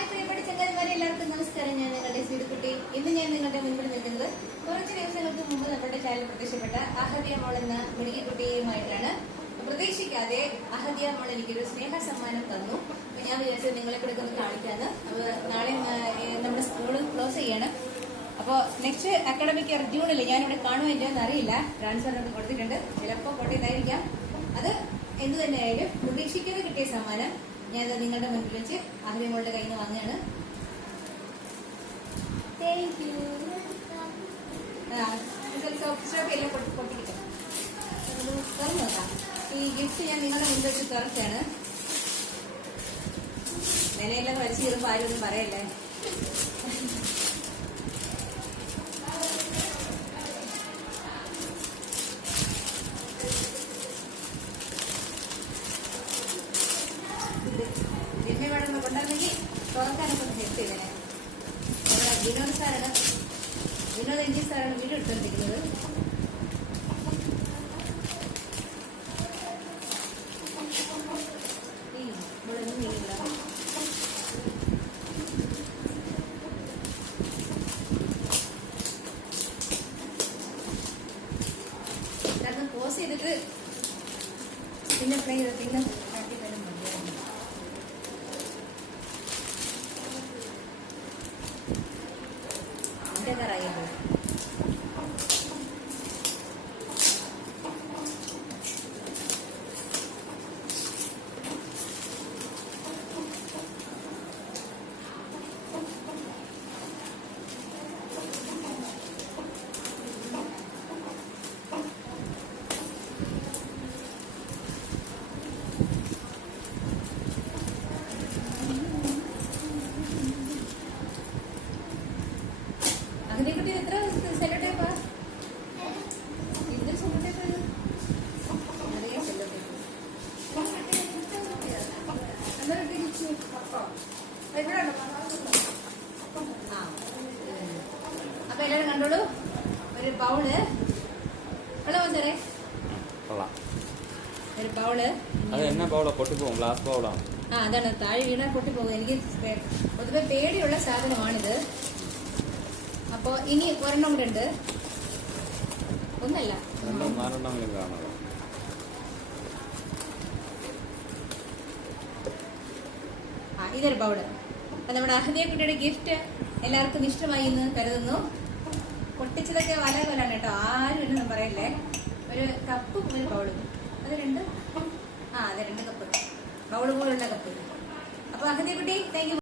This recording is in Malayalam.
ഹായ് പ്രിയപ്പെട്ട ചങ്ങാതിമാരെ, എല്ലാവർക്കും നമസ്കാരം. ഞാൻ നിങ്ങളുടെ സ്വീതുക്കുട്ടി. ഇന്ന് ഞാൻ നിങ്ങളുടെ മുൻപിൽ നിൽക്കുന്നത് കുറച്ച് ദിവസങ്ങൾക്ക് മുമ്പ് നമ്മുടെ ചാനൽ പ്രത്യക്ഷപ്പെട്ട അഹദിയ മോൾ എന്ന മിടുകിക്കുട്ടിയുമായിട്ടാണ്. പ്രതീക്ഷിക്കാതെ അഹദിയ മോൾ എനിക്കൊരു സ്നേഹ സമ്മാനം തന്നു. അപ്പൊ ഞാൻ വിചാരിച്ചത് നിങ്ങളെ കൂടെ ഒന്ന് കാണിക്കാന്ന്. അപ്പൊ നാളെ നമ്മുടെ സ്കൂൾ ക്ലോസ് ചെയ്യാണ്. അപ്പോൾ നെക്സ്റ്റ് അക്കാഡമിക് ഇയർ ജൂണിൽ ഞാനിവിടെ കാണുമോ ഇല്ലെന്ന് അറിയില്ല. ട്രാൻസ്ഫറിനൊക്കെ കൊടുത്തിട്ടുണ്ട്, ചിലപ്പോൾ കൊണ്ടേതായിരിക്കാം. അത് എന്തു തന്നെയായാലും പ്രതീക്ഷിക്കാതെ കിട്ടിയ സമ്മാനം ഞാൻ നിങ്ങളുടെ മുൻപിൽ വെച്ച് അഹദിയ മോളുടെ കയ്യിൽ നിന്ന് വാങ്ങുകയാണ്. Thank you. എല്ലാം പൊട്ടിക്കിട്ടും തുറന്നു നോക്കാം. ഈ ഗിഫ്റ്റ് ഞാൻ നിങ്ങളുടെ മുൻപിൽ വെച്ച് തുറച്ചാണ്. വിലയെല്ലാം വലിച്ചു കയറുമ്പോൾ ആരും ഒന്നും പറയല്ലേ. എന്നെ വേണമെന്ന് കൊണ്ടുവന്നെങ്കിൽ തുറക്കാനൊക്കെ ഒന്ന് ഹെൽപ്പ് ചെയ്തേ. നമ്മുടെ വിനോദ് എൻജി സാറാണ് വീഡിയോ എടുത്തോണ്ടിരിക്കുന്നത്. പോസ് ചെയ്തിട്ട് പിന്നെ പിന്നെ കാട്ടി തരും മതിയായിരുന്നു. എന്റെ കറായത് കുട്ടി എത്ര സെല്ലോ ടേപ്പാ? ഇത് സെല്ലോ ടേപ്പ് അറിയാം. സെല്ലോ ടേപ്പ് അപ്പൊ എല്ലാവരും കണ്ടോളൂ. ഒരു ബൗള് വെള്ളമോ സാറേ? ഒരു ബൗള്. ഗ്ലാസ് ബൗളാണ്. അതാണ്, താഴെ വീണാൽ പൊട്ടിപ്പോകും. എനിക്ക് പൊതുവെ പേടിയുള്ള സാധനമാണിത്. അപ്പൊ ഇനി ഒരെണ്ണം കൂടെ ഉണ്ട്. ഒന്നല്ല, ഇതൊരു ബൗള്. അപ്പൊ നമ്മുടെ അഹദിയ കുട്ടിയുടെ ഗിഫ്റ്റ് എല്ലാവർക്കും ഇഷ്ടമായി എന്ന് കരുതുന്നു. പൊട്ടിച്ചതൊക്കെ വല കൊലാണ് കേട്ടോ, ആരും എന്നും പറയല്ലേ. ഒരു കപ്പും ഒരു ബൗളും, അത് രണ്ട് കപ്പ്, ബൗള് പോലുള്ള കപ്പ്. അപ്പൊ അഹദിയ കുട്ടി, താങ്ക് യു.